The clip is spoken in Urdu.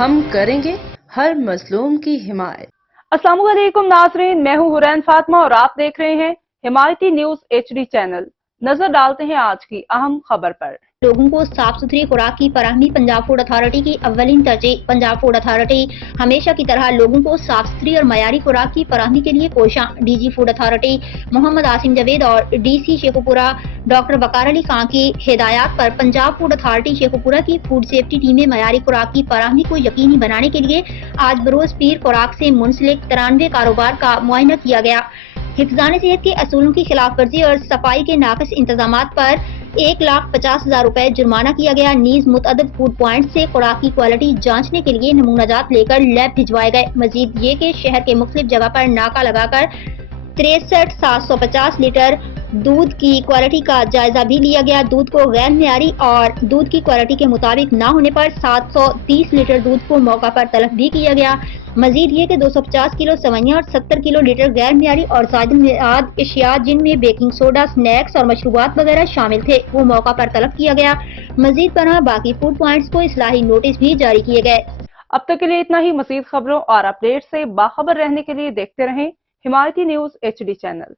ہم کریں گے ہر مظلوم کی حمایت۔ السلام علیکم ناظرین، میں ہوں حرین فاطمہ اور آپ دیکھ رہے ہیں حمایتی نیوز HD چینل۔ نظر ڈالتے ہیں آج کی اہم خبر پر۔ لوگوں کو صاف ستھری خوراک کی فراہمی پنجاب فوڈ اتھارٹی کی اولین ترجیح۔ پنجاب فوڈ اتھارٹی ہمیشہ کی طرح لوگوں کو صاف ستھری اور معیاری خوراک کی فراہمی کے لیے کوشاں۔ D G food authority Muhammad Asim Javed اور ڈی سی شیخوپورہ ڈاکٹر وقار علی خان کی ہدایات پر پنجاب فوڈ اتھارٹی شیخوپورہ کی فوڈ سیفٹی ٹیمیں معیاری خوراک کی فراہمی کو یقینی بنانے کے لیے آج بروز پیر خوراک سے منسلک 93 کاروبار کا معائنہ کیا گیا۔ حفظان صحت کے اصولوں کی خلاف ورزی اور صفائی کے ناقص انتظامات پر 1,50,000 روپے جرمانہ کیا گیا۔ نیز متعدد فوڈ پوائنٹ سے خوراک کی کوالٹی جانچنے کے لیے نمونہ جات لے کر لیب بھجوائے گئے۔ مزید یہ کہ شہر کے مختلف جگہ پر ناکہ لگا کر 63,750 لیٹر دودھ کی کوالٹی کا جائزہ بھی لیا گیا۔ دودھ کو غیر معیاری اور دودھ کی کوالٹی کے مطابق نہ ہونے پر 730 لیٹر دودھ کو موقع پر طلب بھی کیا گیا۔ مزید یہ کہ 250 کلو سوئیاں اور 70 کلو لیٹر غیر معیاری اور زائد المیعاد اشیاء جن میں بیکنگ سوڈا، سنیکس اور مشروبات وغیرہ شامل تھے وہ موقع پر طلب کیا گیا۔ مزید برآں باقی فوڈ پوائنٹس کو اصلاحی نوٹس بھی جاری کیے گئے۔ اب تک کے لیے اتنا ہی۔ مزید خبروں اور اپڈیٹ سے باخبر رہنے کے لیے دیکھتے رہیں حمایتی نیوز HD چینل۔